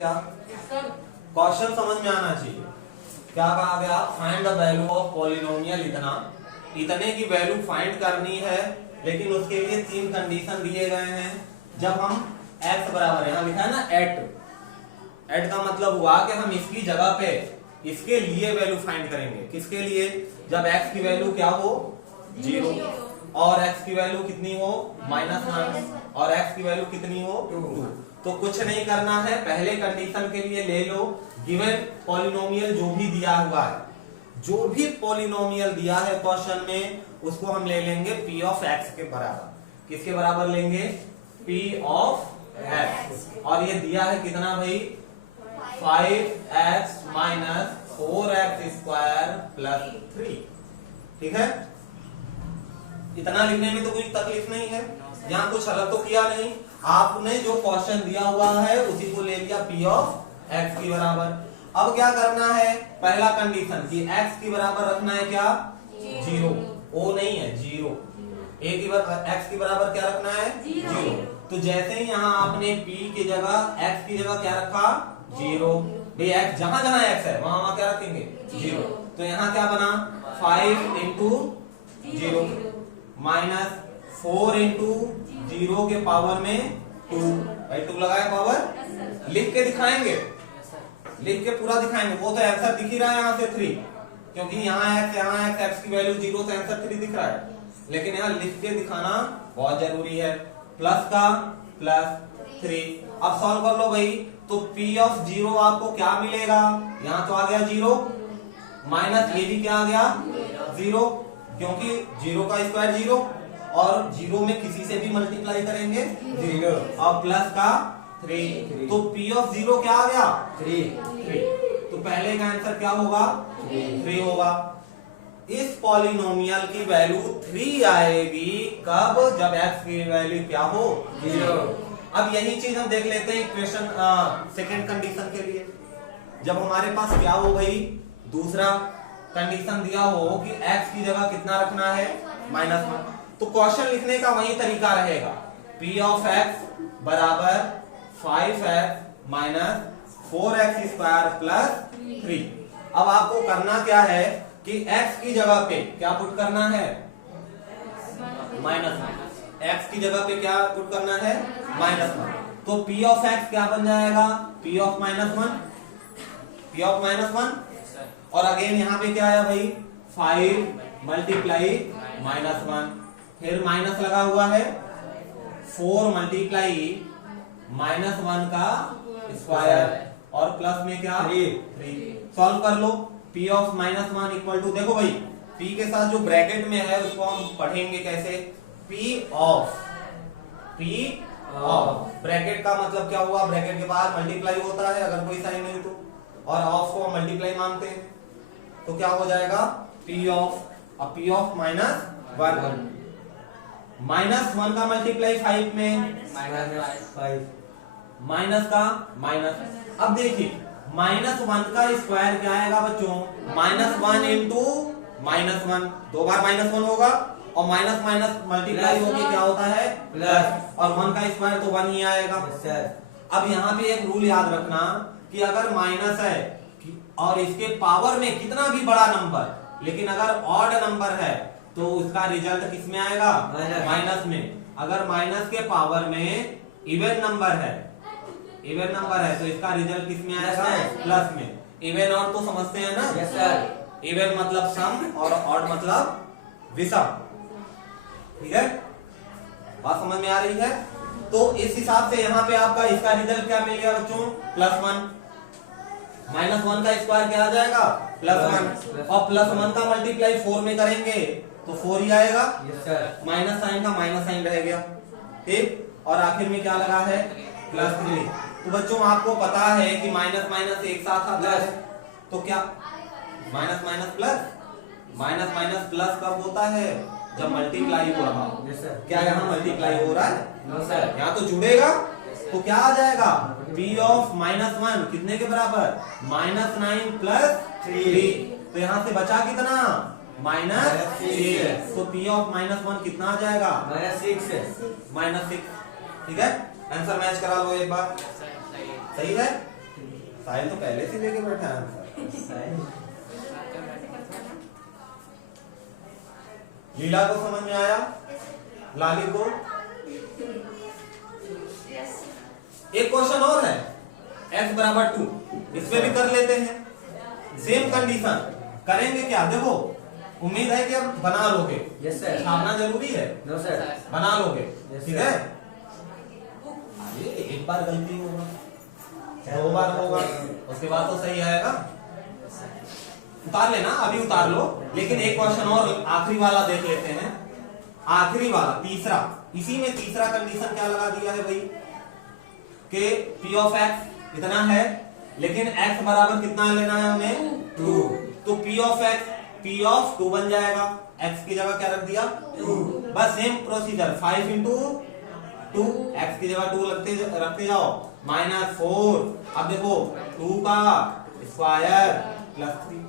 क्या क्वेश्चन समझ में आना चाहिए। क्या कहा गया? Find the value of polynomial इतने की वैल्यू फाइंड करनी है, लेकिन उसके लिए 3 कंडीशन दिए गए हैं। जब हम x बराबर, यहाँ लिखा है ना एट का मतलब हुआ कि हम इसकी जगह पे इसके लिए वैल्यू फाइंड करेंगे। किसके लिए? जब x की वैल्यू क्या हो 0 और x की वैल्यू कितनी हो -1 और x की वैल्यू कितनी हो 2। तो कुछ नहीं करना है, पहले कंडीशन के लिए ले लो गिवन पॉलिनोमियल जो भी दिया हुआ है, जो भी पॉलिनोमियल दिया है क्वेश्चन में, उसको हम ले लेंगे p ऑफ x के बराबर। किसके बराबर लेंगे? p of x। और ये दिया है कितना भाई? 5x minus 4x square plus 3। ठीक है, इतना लिखने में तो कोई तकलीफ नहीं है, यहाँ कुछ अलग तो किया नहीं। आपने जो क्वेश्चन दिया हुआ है उसी को ले लिया p ऑफ x की बराबर। अब क्या करना है? पहला कंडीशन कि x की बराबर रखना है क्या? 0। o नहीं है 0। x की बराबर क्या रखना है? 0। तो जैसे ही यहाँ आपने p की जगह x की जगह क्या रखा? 0। भाई x जहां जहां x है वहां क्या रखेंगे? 0। तो यहाँ क्या बना? 5 इंटू 0 माइनस 4 इंटू 0 के पावर में 2। भाई 2 लगाए पावर, लिख के दिखाएंगे, लिख के पूरा दिखाएंगे। वो तो आंसर दिख ही रहा है यहाँ से 3, क्योंकि यहाँ x की वैल्यू 0 से आंसर 3 दिख रहा है। लेकिन यहाँ लिख के दिखाना बहुत जरूरी है। प्लस का प्लस 3। अब सॉल्व कर लो भाई, तो p ऑफ 0 आपको क्या मिलेगा? यहाँ तो आ गया 0 माइनस ये भी क्या आ गया 0, क्योंकि 0 का स्क्वायर 0 और 0 में किसी से भी मल्टीप्लाई करेंगे 0 और प्लस का 3। तो p ऑफ 0 क्या आ गया? 3। तो पहले का आंसर क्या होगा? 3 होगा। इस पॉलिनोमियल की वैल्यू 3 आएगी कब? जब x की वैल्यू क्या हो? 0। अब यही चीज हम देख लेते हैं इक्वेशन सेकेंड कंडीशन के लिए। जब हमारे पास क्या हो भाई? दूसरा कंडीशन दिया हो कि x की जगह कितना रखना है? -1। तो क्वेश्चन लिखने का वही तरीका रहेगा, p ऑफ x बराबर 5x minus 4x square plus 3। अब आपको करना क्या है कि x की जगह पे क्या पुट करना है? -1। x की जगह पे क्या पुट करना है? -1। तो p ऑफ x क्या बन जाएगा? p ऑफ -1 और अगेन यहाँ पे क्या आया भाई? 5 मल्टीप्लाई -1, फिर माइनस लगा हुआ है 4 मल्टीप्लाई -1 का स्क्वायर और प्लस में क्या 3। सॉल्व कर लो। p ऑफ -1 इक्वल टू, देखो भाई p के साथ जो ब्रैकेट में है उसको हम पढ़ेंगे कैसे? p ऑफ ब्रैकेट का मतलब क्या हुआ? ब्रैकेट के बाहर मल्टीप्लाई होता है अगर कोई साइन नहीं तो, और ऑफ को हम मल्टीप्लाई मानते हैं, तो क्या हो जाएगा? p ऑफ -1 -1 का मल्टीप्लाई 5 में माइनस का माइनस। अब देखिए -1 का स्क्वायर क्या आएगा बच्चों? -1 इंटू -1, 2 बार -1 होगा और माइनस माइनस मल्टीप्लाई होके क्या होता है? प्लस। और 1 का स्क्वायर तो 1 ही आएगा। अब यहाँ पे एक रूल याद रखना कि अगर माइनस है और इसके पावर में कितना भी बड़ा नंबर, लेकिन अगर ऑड नंबर है तो उसका रिजल्ट किस में आएगा? माइनस में। अगर माइनस के पावर में इवन नंबर है तो इसका रिजल्ट किस में आएगा? प्लस में। इवन ऑड तो समझते हैं ना? Yes sir. इवन मतलब सम और ऑड मतलब विषम। ठीक है, बात समझ में आ रही है? तो इस हिसाब से यहाँ पे आपका इसका रिजल्ट क्या मिल गया बच्चों? +1। -1 का स्क्वायर क्या आ जाएगा? +1 और +1 का मल्टीप्लाई 4 में करेंगे तो 4 ही आएगा। Yes sir. माइनस साइन का माइनस साइन रह गया। ठीक, और आखिर में क्या लगा है? +3। तो बच्चों आपको पता है कि माइनस माइनस एक साथ आता है, तो क्या माइनस माइनस प्लस कब होता है? जब मल्टीप्लाई हो रहा हो। क्या यहाँ मल्टीप्लाई हो रहा है? No sir. यहाँ तो जुड़ेगा, तो क्या आ जाएगा? p ऑफ -1 कितने के बराबर? -9 प्लस 3। तो यहाँ से बचा कितना? -6। तो p ऑफ -1 कितना आ जाएगा? -6। ठीक है, आंसर मैच करा लो एक बार। सही है। साहिल तो पहले से लेके बैठा है आंसर। लीला को समझ में आया? लाली को? एक क्वेश्चन और है, x बराबर 2, इसमें भी कर लेते हैं। सेम कंडीशन करेंगे क्या? देखो उम्मीद है कि अब बना लोगे। Yes sir. छापना जरूरी है? No sir. बना लोगे? Yes, ठीक sir. है। ये एक बार गलती होगा, 2 बार होगा, उसके बाद तो सही आएगा। उतार लेना, अभी उतार लो। लेकिन एक क्वेश्चन और आखिरी वाला देख लेते हैं। आखिरी वाला तीसरा, इसी में तीसरा कंडीशन क्या लगा दिया है भाई कि p ऑफ x इतना है, लेकिन x बराबर कितना लेना है हमें? 2। तो p ऑफ 2 बन जाएगा। x की जगह क्या रख दिया? 2। बस सेम प्रोसीजर, 5 इंटू 2, x की जगह 2 रखते जाओ, -4। अब देखो 2 का स्क्वायर प्लस 3।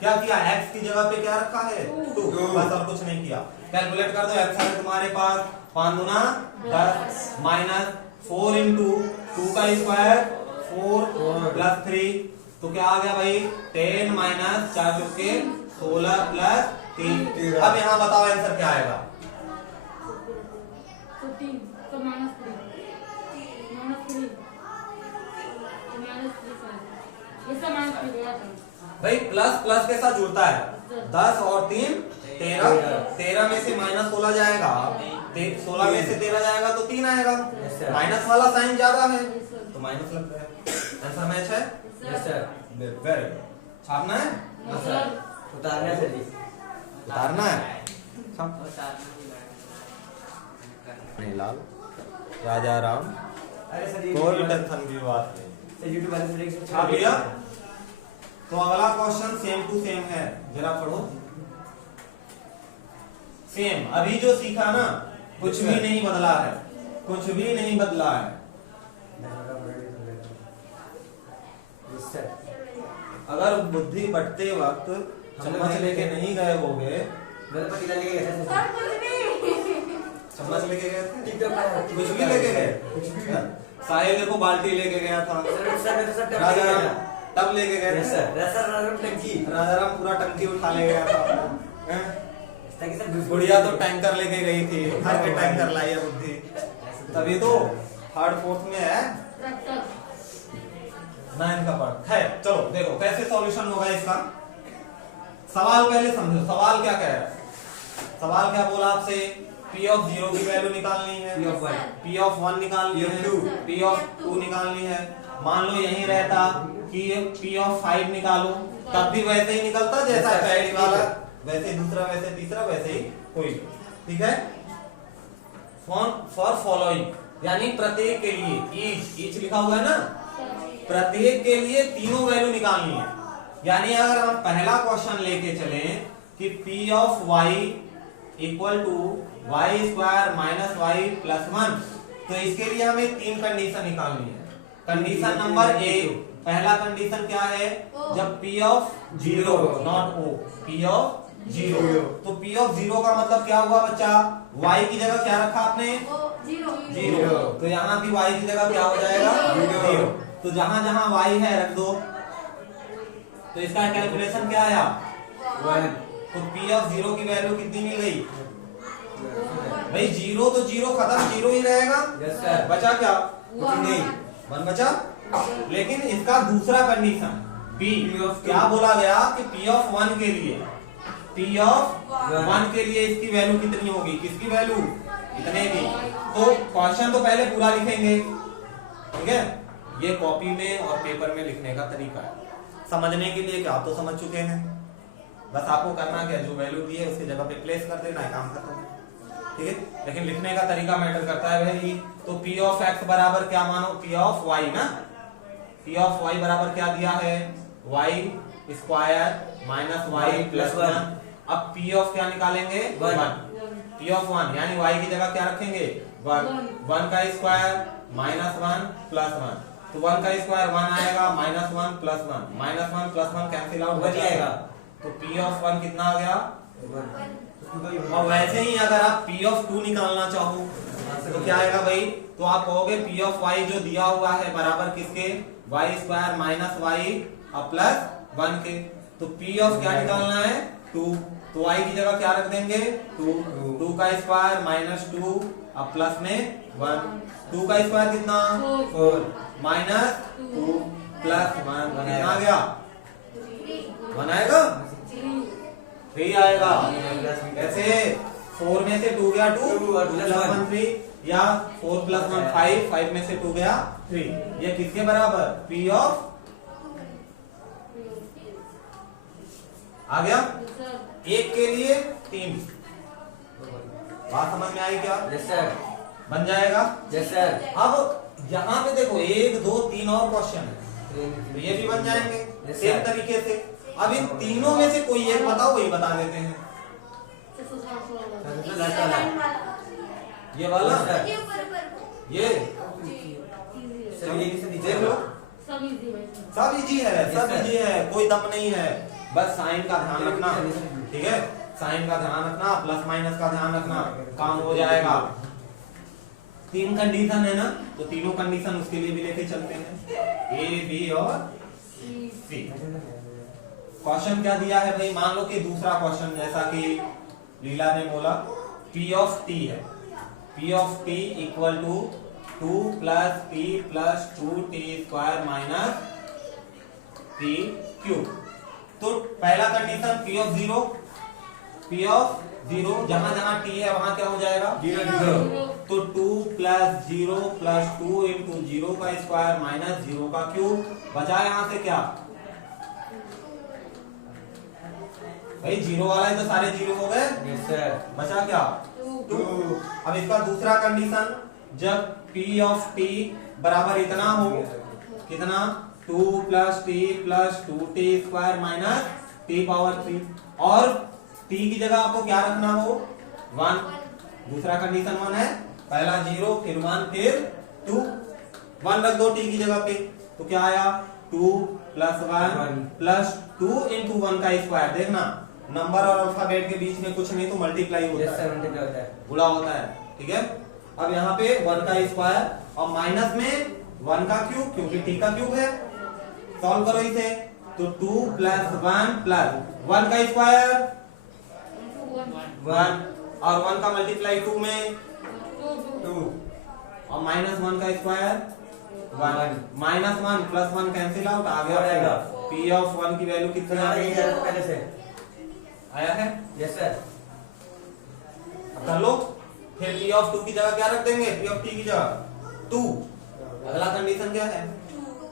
क्या किया? x की जगह पे क्या रखा है? 2। बस और कुछ नहीं किया। कैलकुलेट कर दो। x है तुम्हारे पास 5 गुना 10 -4 इंटू 2 का स्क्वायर 4 प्लस 3, तो क्या आ गया भाई? 10 माइनस 4 चौके 16 प्लस 3। अब यहाँ बताओ आंसर क्या आएगा? 14 तो -3 ये सब -3 गया था भाई प्लस प्लस के साथ जुड़ता है। 10 और 3 13, 13 में से -16 जाएगा, 16 में से 13 जाएगा तो 3 आएगा। माइनस वाला साइन ज्यादा है तो माइनस लग गया। आंसर मैच है? Yes sir. Very good. छापना है? No sir. उतारना है सर जी। उतारना है? छाप। नहीं लाल, राजा राम, अरे सर ये कोई टेंशन की बात नहीं। सर यूट्यूब वाले सर एक छाप लिया? तो अगला क्वेश्चन सेम टू सेम है, जरा पढ़ो। सेम अभी जो सीखा ना, कुछ भी नहीं बदला है, कुछ भी नहीं बदला है। Yes sir. अगर बुद्धि बढ़ते वक्त चम्मच लेके नहीं गए होगे, मेरे पति लेके गए थे सर कुछ भी चम्मच लेके गए थे, टिकटॉक पर कुछ भी लेके गए, कुछ भी। साहिल देखो बाल्टी लेके गया था, सर मैं तो सर टप राजा लेके राम गया। टब लेके गए यस थे, सर। सर टंकी। राजा राम पूरा टंकी उठा ले गया था। हैं? ताकि सर गुड़िया तो टैंकर लेके गई थी, घर के टैंकर लाई है बुद्धि, तभी तो 3rd 4th में है ट्रैक्टर 9 का पार्ट है। चलो देखो कैसे सॉल्यूशन होगा इसका। सवाल पहले समझो, सवाल क्या कह रहा है? सवाल क्या बोला आपसे? p ऑफ 0 की वैल्यू निकालनी है, P of 1, p ऑफ 1 निकालनी है, p ऑफ 2 निकालनी है। मान लो यही रहता कि p ऑफ 5 निकालो, तब भी वैसे ही निकलता जैसा पहली वाला, वैसे दूसरा, वैसे तीसरा, वैसे ही कोई। ठीक है? फॉर फॉलोइंग यानी प्रत्येक के लिए, ईच लिखा हुआ है ना, प्रत्येक के लिए तीनों वैल्यू निकालनी है। यानी अगर हम पहला क्वेश्चन लेके चले कि p of y equal to y square minus y plus 1, तो इसके लिए हमें 3 कंडीशन निकालनी है। कंडीशन नंबर ए, पहला कंडीशन क्या है? जब p of 0 not o, p of 0, तो p ऑफ 0 का मतलब क्या हुआ बच्चा? y की जगह क्या रखा आपने? 0, तो यहाँ भी y की जगह क्या हो जाएगा? 0। तो जहां जहां y है रख दो, तो इसका कैलकुलेशन क्या आया? 1। तो p ऑफ 0 की वैल्यू कितनी मिल गई भाई? 0 तो 0 खत्म, 0 ही रहेगा। Yes sir. बचा क्या? कुछ नहीं, 1 बचा। लेकिन इसका दूसरा कंडीशन p क्या बोला गया कि p ऑफ 1 के लिए, p ऑफ 1 के लिए इसकी वैल्यू कितनी होगी? किसकी वैल्यू? इतने की। तो क्वेश्चन तो पहले पूरा लिखेंगे, ठीक है? ये कॉपी में और पेपर में लिखने का तरीका है। समझने के लिए क्या आप तो समझ चुके हैं, बस आपको करना क्या, जो वैल्यू दी है उसकी जगह पे प्लेस कर देना है, काम खत्म। ठीक है? लेकिन लिखने का तरीका मैटर करता है भाई। तो p ऑफ x बराबर क्या मानो? p ऑफ y ना, p ऑफ y बराबर क्या दिया है? y square minus y plus 1। अब p ऑफ क्या निकालेंगे? 1। p ऑफ 1 यानी y की जगह क्या रखेंगे? 1। 1 का स्क्वायर माइनस 1 प्लस 1, तो 1 का स्क्वायर 1 आएगा, minus 1 plus 1, minus 1 plus 1 cancel out बच जाएगा। तो p ऑफ 1 कितना आ गया? 1। और वैसे ही अगर आप p ऑफ 2 निकालना चाहो तो क्या आएगा भाई? तो आप कहोगे p ऑफ y जो दिया हुआ है बराबर किसके? वाई स्क्वायर माइनस वाई और प्लस 1 के। तो पी ऑफ क्या निकालना है 2, तो y की जगह क्या रख देंगे 2, 2 का स्क्वायर माइनस 2 और प्लस में 1, 2 का स्क्वायर कितना 4 माइनस 2 प्लस 1 कितना आ गया 1 आएगा 3 आएगा। कैसे 4 में से 2 गया 2 और प्लस 1 3 या 4 प्लस 1 5, 5 में से 2 गया 3, ये किसके बराबर P ऑफ आ गया एक के लिए 3। बात समझ में आई क्या? Yes sir. बन जाएगा। Yes sir. अब यहाँ पे देखो 1 2 3 और क्वेश्चन है, तो ये भी बन जाएंगे Yes, सेम sir. तरीके से। अब इन तीनों में से कोई एक बताओ, वही बता देते हैं। ये वाला ये देख लो सब इजी है। सब इजी है, सब Yes, sir. इजी है, कोई दम नहीं है। बस साइन का ध्यान रखना, ठीक है, साइन का ध्यान रखना, प्लस माइनस का ध्यान रखना, काम हो जाएगा। 3 कंडीशन है ना, तो तीनों कंडीशन उसके लिए भी लेके चलते हैं, ए बी और सी। क्वेश्चन क्या दिया है भाई, मान लो कि दूसरा क्वेश्चन जैसा कि लीला ने बोला P ऑफ टी है, P of T equal to 2 plus P plus 2t square minus P cube. तो पहला condition P of 0, P of 0 जहां जहां t है वहां क्या हो जाएगा 0 0। तो 2 प्लस 0 प्लस 2 इंटू 0 का स्क्वायर माइनस 0 का क्यूब। बचा यहाँ से क्या भाई 0 वाला है तो सारे 0 हो गए। Yes sir. बचा क्या 2। अब इसका दूसरा कंडीशन जब P ऑफ t बराबर इतना हो, कितना 2 plus T plus 2t square minus t power 3, और t की जगह आपको क्या रखना हो 1। दूसरा कंडीशन 1 है, पहला 0 फिर 1 फिर 2, 1 रख दो t की जगह पे, तो क्या आया 2 प्लस 1 प्लस 2 इंटू 1 का स्क्वायर। देखना नंबर और अल्फाबेट के बीच में कुछ नहीं तो मल्टीप्लाई होता यस है, सर, मल्टीप्लाई होता है, गुणा होता है, ठीक है। अब यहाँ पे 1 का स्क्वायर और माइनस में 1 का क्यूब, क्योंकि t का क्यूब है। सॉल्व करो इसे, तो 2 प्लस 1 प्लस 1 का स्क्वायर 1 और 1 का मल्टीप्लाई 2 में 2 और माइनस 1 का square 1, minus 1 plus 1 cancel out, आ गया P ऑफ 1 की वैल्यू कितनी आ गई है पहले से। आया है। Yes sir. अब कर लो, फिर P ऑफ 2 की जगह क्या रख देंगे P ऑफ t की जगह 2। अगला कंडीशन क्या है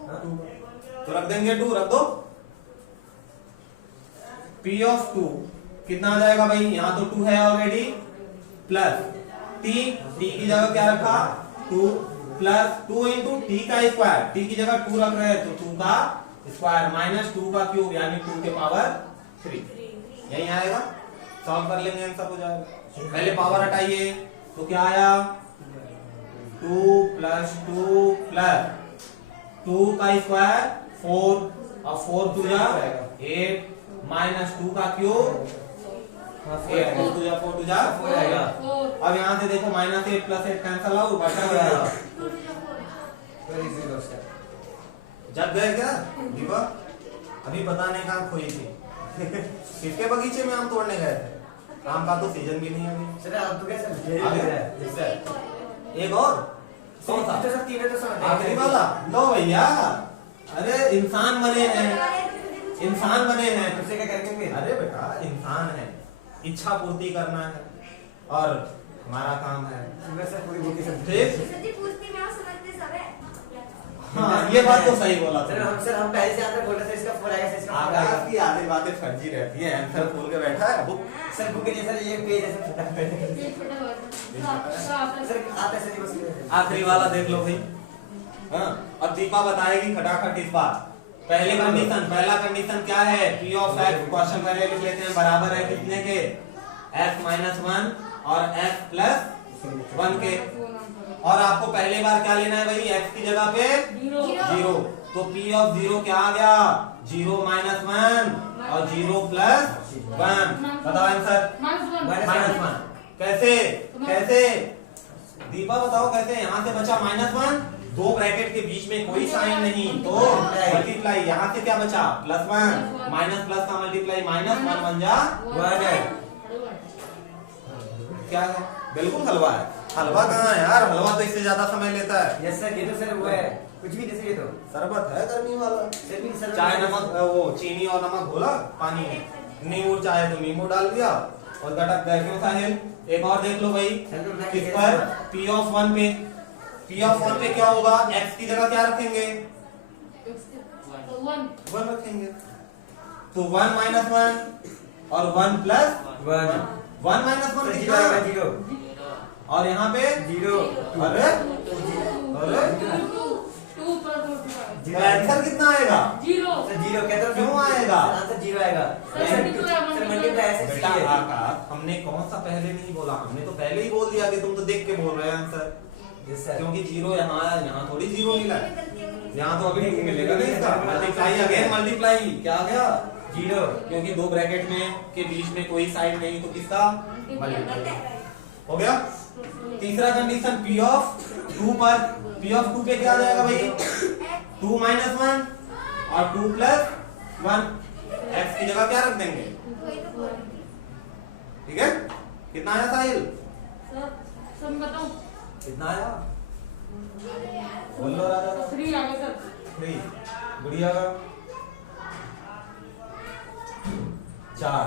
2, तो रख देंगे 2, रख दो। P ऑफ 2 कितना आ जाएगा भाई, यहाँ तो 2 है ऑलरेडी, प्लस t की जगह क्या रखा 2 प्लस 2 इंटू टी का स्क्वायर, t की जगह 2 रख रहे हैं तो 2 का स्क्वायर माइनस 2 का क्यूब यानी 2 के पावर 3, यही आएगा। सॉल्व कर लेंगे, आंसर हो जाएगा। पहले पावर हटाइए तो क्या आया 2 प्लस 2 प्लस 2 का स्क्वायर 4 और 4 टू जा 8 माइनस 2 का क्यूब 8 4 टू जा 4 टू जा 4 आएगा। अब यहाँ से देखो माइनस 8 प्लस 8 कैंसल आउट, बचा क्या वेरी जीरो सर। जग गए क्या दीपा, अभी पता नहीं कहाँ खोई थी किसके बगीचे में आम तोड़ने गए थे, आम का तो सीजन भी नहीं है अभी। सर आप तो कैसे आ गया? Yes sir. एक और कौन सा तो सर 3 है तो समझ आखिरी वाला लो भैया, अरे इंसान बने हैं, इंसान बने हैं। उससे क्या करेंगे फिर? अरे बेटा इंसान है, इच्छा पूर्ति करना है और हमारा काम है, सर पूरी बुक की ठीक। हाँ ये बात तो सही बोला सर हम पहले से आकर बोल रहे थे इसका 4 आएगा सर, इसका 4 आकाश आएगा। की आधी बातें फर्जी रहती है, आंसर खोल के बैठा है बुक। सर बुक के लिए सर ये पेज है सर छोटा पेज। ये छोटा हुआ सर आता ऐसे नहीं बस। आखिरी वाला देख लो भाई। हाँ अब दीपा बताएगी खटाखट इस बार। पहले कंडीशन, पहला कंडीशन क्या है P ऑफ x, क्वेश्चन पहले लिख लेते हैं, बराबर है कितने के x माइनस 1 और x प्लस 1 के। और आपको पहले बार क्या लेना है भाई, x की जगह पे 0, तो P ऑफ 0 क्या आ गया 0 माइनस 1 और 0 प्लस 1। बताओ आंसर माइनस 1। कैसे कैसे दीपा बताओ कैसे, यहाँ से बचा माइनस 1 दो ब्रैकेट के बीच में कोई साइन नहीं तो मल्टीप्लाई, यहाँ से क्या बचा +1 माइनस प्लस का मल्टीप्लाई माइनस 1 बन जा 1 है। क्या है, बिल्कुल हलवा है। हलवा कहाँ है यार, हलवा तो इससे ज्यादा समय लेता है। यस सर, ये तो सर वो है कुछ भी जैसे ये तो शरबत है गर्मी वाला, सर भी सर चाय नमक वो चीनी और नमक घोला पानी में, नींबू चाहे तो नींबू डाल दिया और गटक गए। क्यों साहिल, एक और देख लो भाई, किस पर P ऑफ 1 पे, P ऑफ 1 पे क्या होगा, x की जगह क्या रखेंगे 1 रखेंगे, तो 1 माइनस 1 और 1 प्लस 1 माइनस 1 कितना, 0 और यहाँ पे 0 अरे अरे तो आंसर कितना आएगा, सर 0 कहते हो क्यों आएगा? आंसर 0 आएगा सर, मल्टीप्लाई ऐसे बेटा चाहिए। आकाश, हमने कौन सा पहले नहीं बोला, हमने तो पहले ही बोल दिया कि तुम तो देख के बोल रहे हैं आंसर, यस सर, क्योंकि 0 यहाँ थोड़ी 0 मिला है, यहाँ तो अभी मिलेगा नहीं इसका। मल्टीप्लाई अगेन मल्टीप्लाई, क्या आ गया 0 क्योंकि दो ब्रैकेट में के बीच में कोई साइन नहीं तो किसका मल्टीप्लाई हो गया। तीसरा कंडीशन P ऑफ 2 पर, P ऑफ 2 पे क्या आ जाएगा भाई 2 माइनस 1 और 2 प्लस 1, x की जगह क्या रख देंगे, ठीक है। कितना आया साहिल, कितना आया बोल लो राजा, 3 गुड़िया का 4,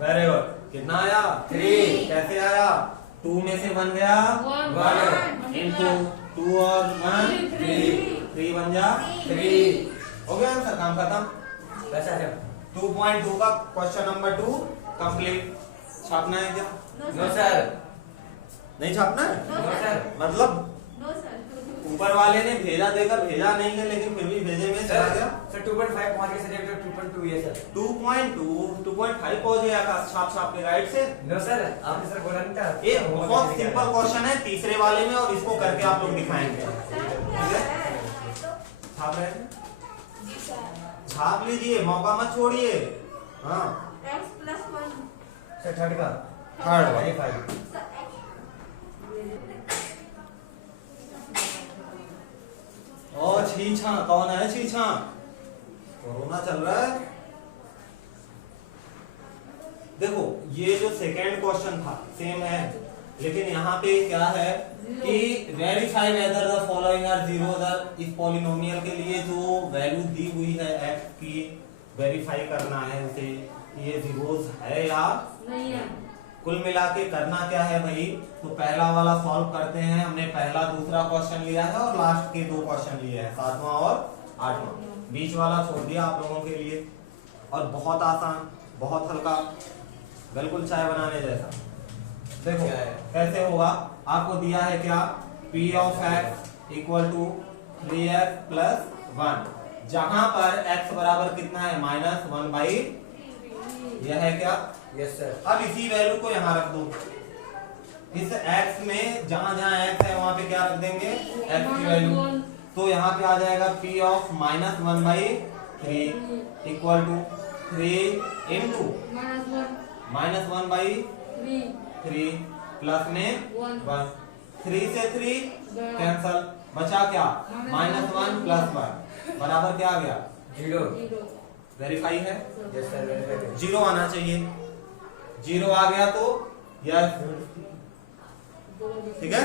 वेरी गुड। कितना आया 3, कैसे आया, 2 में से 1 गया 1 इनटू 2 और 1 3 बन जा 3 हो गया आंसर, काम खत्म। अच्छा सर 2.2 का क्वेश्चन नंबर 2 कंप्लीट। छापना है क्या, नो सर, नहीं छापना है, नो सर, मतलब ऊपर वाले ने भेजा देकर भेजा नहीं है, लेकिन फिर भी भेजे में चला गया। सर 2.5 पहुंच गए सर, 2.2 ये सर 2.5 पहुंच गया का छाप छाप के राइट से। नो सर, आपने सर बोला नहीं था ये बहुत सिंपल क्वेश्चन है तीसरे वाले में, और इसको करके आप लोग दिखाएंगे, ठीक है। छाप रहे हैं, छाप लीजिए, मौका मत छोड़िए। हाँ सर थर्ड का थर्ड वाला। 5 और छीछा कौन है, छीछा कोरोना चल रहा है। देखो ये जो सेकेंड क्वेश्चन था सेम है, लेकिन यहाँ पे क्या है कि verify whether the following are zero, इस पॉलिनोमियल के लिए जो वैल्यू दी हुई है x की, वेरीफाई करना है उसे ये जीरोस है या नहीं है। कुल मिला के करना क्या है भाई, तो पहला वाला सॉल्व करते हैं। हमने पहला दूसरा क्वेश्चन लिया है और लास्ट के 2 क्वेश्चन लिए हैं, 7वां और 8वां, बीच वाला छोड़ दिया आप लोगों के लिए। और बहुत आसान, बहुत हल्का, बिल्कुल चाय बनाने जैसा। देखो कैसे होगा, आपको दिया है क्या, P of x equal to 3x plus 1, जहां पर x बराबर कितना है -1/, यह है क्या, यस सर। अब इसी वैल्यू को यहाँ रख दो, इस x में जहां जहां x है वहां पे क्या रख देंगे x की वैल्यू, तो यहाँ पे आ जाएगा P of -1/3 equal to 3 into -1/3 plus में 1, 3 से 3 कैंसल, बचा क्या -1 प्लस 1 बराबर क्या आ गया 0 वेरीफाई है, यस सर, वेरीफाई 0 आना चाहिए, 0 आ गया तो यस, ठीक है।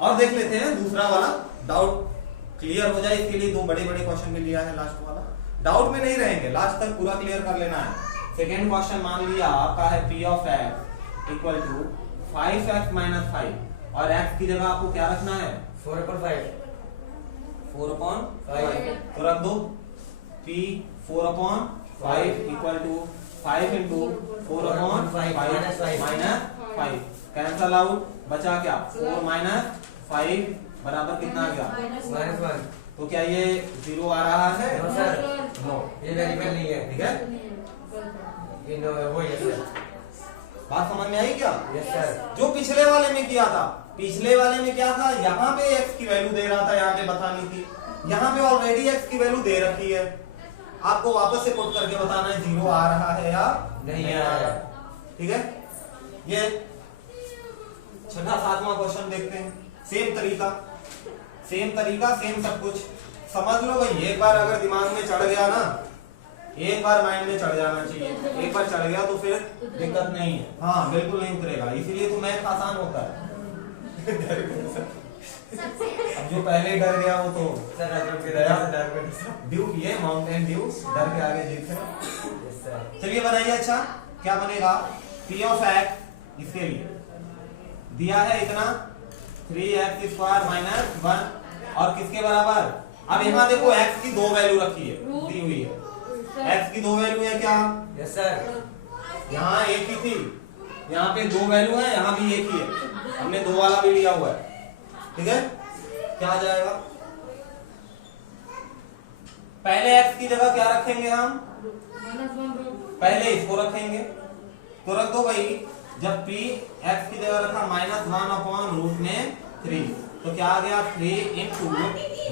और देख लेते हैं दूसरा वाला, डाउट क्लियर हो जाए इसके लिए 2 बड़े बड़े क्वेश्चन भी लिया है। लास्ट वाला डाउट में नहीं रहेंगे, लास्ट तक पूरा क्लियर कर लेना है। सेकेंड क्वेश्चन मान लिया आपका है P of x equal to 5x minus 5, और x की जगह आपको क्या रखना है 4/5 तो रख दो P 4/5 equal to 5 into 4/5 minus 5, cancel out, बचा क्या 4 माइनस 5 बराबर कितना आ गया -1। तो क्या ये 0 आ रहा है, नो सर, नो ये वेरीफाई नहीं है, ठीक है। ये नो वो यस सर, बात समझ में आई क्या, यस सर, जो पिछले वाले में किया था, पिछले वाले में क्या था, यहाँ पे x की वैल्यू दे रहा था, यहाँ पे बतानी थी, यहाँ पे ऑलरेडी x की वैल्यू दे रखी है, आपको वापस से पुट करके बताना है 0 आ रहा है या नहीं आ रहा, ठीक है। ये छठा 7वां क्वेश्चन देखते हैं। सेम तरीका सेम सब कुछ समझ लो भाई। एक बार अगर दिमाग में चढ़ गया ना, एक बार माइंड में चढ़ जाना चाहिए। एक बार चढ़ गया तो फिर दिक्कत नहीं है। हाँ बिल्कुल नहीं उतरेगा, इसीलिए तो मैथ आसान होता है। अब जो पहले डर गया वो तो सर राजू के डर ड्यू किए, माउंटेन ड्यू, डर के आगे जीत है। Yes sir. चलिए बनाइए। अच्छा क्या बनेगा? P ऑफ x इसके लिए दिया है इतना 3x स्क्वायर माइनस 1 और किसके बराबर? अब यहाँ देखो x की दो वैल्यू रखी है, दी हुई है। x की दो वैल्यू है क्या? Yes sir. यहाँ एक ही थी, यहाँ पे दो वैल्यू है, यहाँ भी एक ही है। हमने दो वाला भी लिया हुआ है, ठीक है। क्या आ जाएगा? पहले x की जगह क्या रखेंगे हम? पहले इसको रखेंगे, तो रख दो भाई। जब p x की जगह रखा -1/√3, तो क्या आ गया? 3 इंटू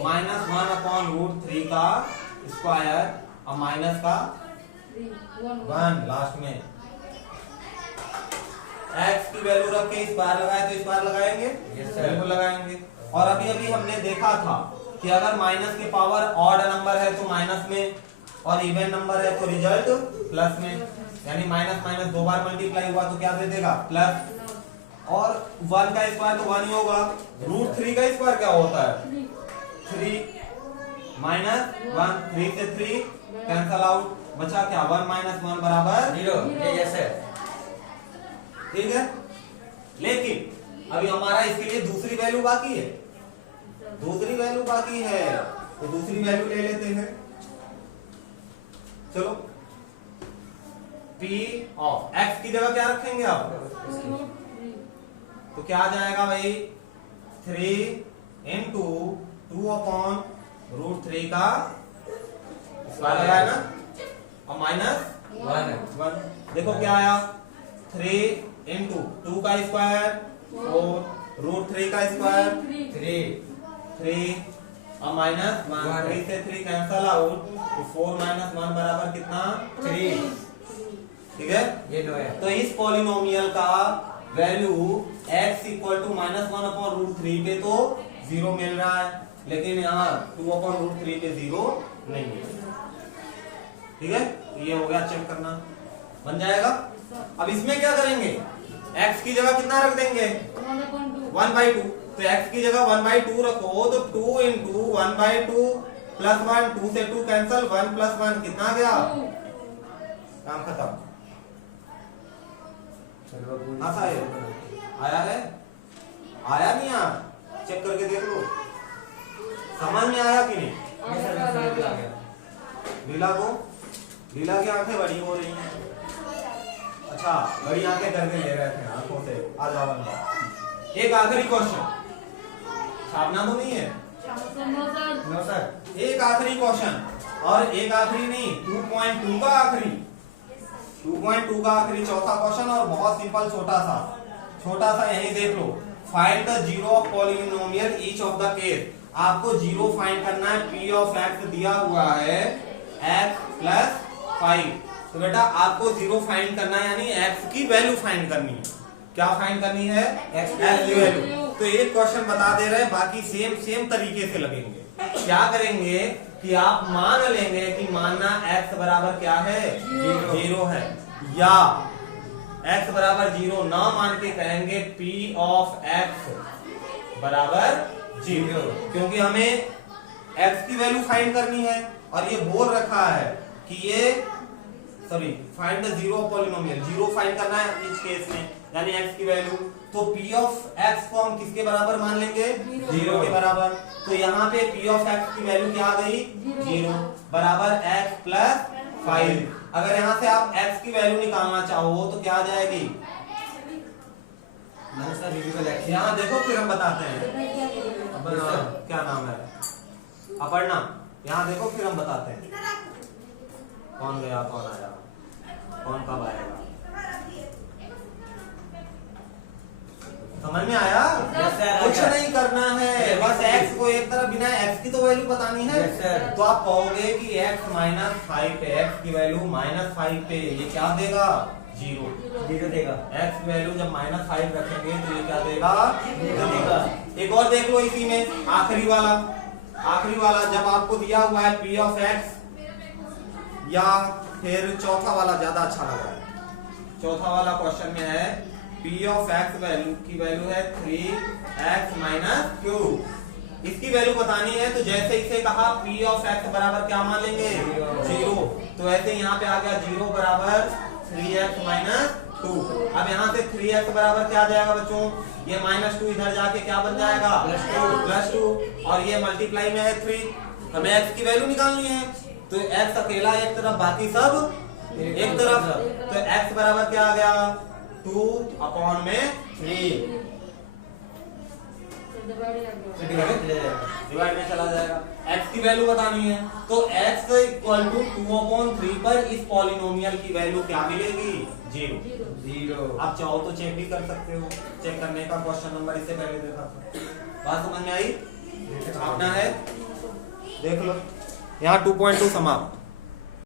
-1/√3 का स्क्वायर और माइनस का 1 लास्ट में। x की वैल्यू रख के स्क्वायर लगाए तो स्क्वायर लगाएंगे, Yes, sir. बिल्कुल लगाएंगे। और अभी अभी हमने देखा था कि अगर माइनस के पावर ऑड नंबर है तो माइनस में, और इवन नंबर है तो रिजल्ट प्लस में। यानी माइनस माइनस दो बार मल्टीप्लाई हुआ तो क्या दे देगा? प्लस। और 1 का स्क्वायर तो 1 ही होगा। √3 का स्क्वायर क्या होता है? 3 माइनस 1, 3 से 3 कैंसल आउट, बचा क्या? 1 - 1 बराबर 0। Yes sir. ठीक है। लेकिन अभी हमारा इसके लिए दूसरी वैल्यू बाकी है, दूसरी वैल्यू बाकी है, तो दूसरी वैल्यू ले लेते हैं। चलो P ऑफ x की जगह क्या रखेंगे आप? तो क्या आ जाएगा भाई? 3 इंटू 2/√3 का स्क्वायर लगाया ना, और माइनस 1। देखो क्या आया? 3 इंटू 2 का स्क्वायर 4, √3 का स्क्वायर 3 और माइनस 1। 3 से 3 कैंसल आउट, तो 4 - 1 बराबर कितना? 3। ठीक है। ये नो है। तो इस पॉलिनोमियल का वैल्यू x इक्वल टू -1/√3 पे तो 0 मिल रहा है, लेकिन यहाँ 2/√3 पे 0 नहीं है। ठीक है, ये हो गया, चेक करना बन जाएगा। अब इसमें क्या करेंगे? x की जगह कितना रख देंगे? 1/2। तो x की जगह 1/2 रखो, तो 2 इंटू 1/2 प्लस 1, 2 से 2 कैंसल, 1 + 1 कितना गया? काम खत्म। आया है? आया नहीं? आया? चेक करके देख लो, समझ में आया कि नहीं? लीला की आंखें बड़ी हो रही हैं। अच्छा, बड़ी आंखें करके ले रहे थे आंखों से। आ जाओ अंदर। एक आखिरी क्वेश्चन, छापना तो नहीं है? No sir. एक आखिरी क्वेश्चन, और एक आखिरी नहीं, 2.2 का आखिरी, 2.2 का आखिरी चौथा क्वेश्चन, और बहुत सिंपल, छोटा सा यही देख लो। Find the zero of polynomial each of the case. आपको जीरो फाइंड करना है। P ऑफ x दिया हुआ है x + 5, तो बेटा आपको जीरो फाइंड करना है, यानी x की वैल्यू फाइंड करनी है। क्या फाइंड करनी है? x की वैल्यू। तो एक क्वेश्चन बता दे रहे हैं, बाकी सेम तरीके से लगेंगे। क्या करेंगे कि आप मान लेंगे कि मानना x बराबर क्या है? 0 है, या x बराबर 0 ना मान के कहेंगे P ऑफ x बराबर 0, क्योंकि हमें x की वैल्यू फाइंड करनी है। और ये बोल रखा है कि ये find the zero of polynomial, zero find करना है इस केस में, यानी x की वैल्यू। तो P ऑफ x को हम किसके बराबर मान लेंगे? 0 के बराबर। तो यहाँ पे P ऑफ x की वैल्यू क्या आ गई? 0 बराबर x + 5। अगर यहाँ से आप x की वैल्यू निकालना चाहो तो क्या आ जाएगी? यहाँ देखो, फिर हम बताते हैं। क्या नाम है? अपर्णा। यहाँ देखो, फिर हम बताते हैं कौन गया कौन आया, कौन कब आएगा। समझ में आया? कुछ नहीं करना है, बस x को एक तरफ, बिना x की तो वैल्यू बतानी है। तो आप कहोगे कि x - 5 पे, x की वैल्यू -5 पे ये क्या देगा? 0 देगा। x की वैल्यू जब -5 रखेंगे तो ये क्या देगा? 0 देगा। एक और देख लो इसी में, आखिरी वाला जब आपको दिया हुआ है p ऑफ x, या फिर चौथा वाला ज्यादा अच्छा लग रहा है। चौथा वाला क्वेश्चन में है p ऑफ x वैल्यू की वैल्यू है 3x माइनस क्यू। इसकी वैल्यू बतानी है तो जैसे इसे कहा p ऑफ x बराबर क्या मान लेंगे 0, तो ऐसे यहाँ पे आ गया 0 बराबर 3x माइनस 2। अब यहाँ से 3x बराबर क्या आ जाएगा बच्चों, ये -2 इधर जाके क्या बन जाएगा +2, और ये मल्टीप्लाई में है 3। हमें x की वैल्यू निकालनी है, तो x अकेला एक तरफ बाकी सब एक तरफ, तो x बराबर क्या आ गया 2/3, डिवाइड में चला जाएगा। x की वैल्यू बतानी है तो x इक्वल टू 2/3 पर इस पॉलिनोमियल की वैल्यू क्या मिलेगी 0। आप चाहो तो चेक भी कर सकते हो, चेक करने का क्वेश्चन नंबर इससे पहले देखा था। बात समझ में आई? अपना है देख लो यहाँ 2.2 समाप्त।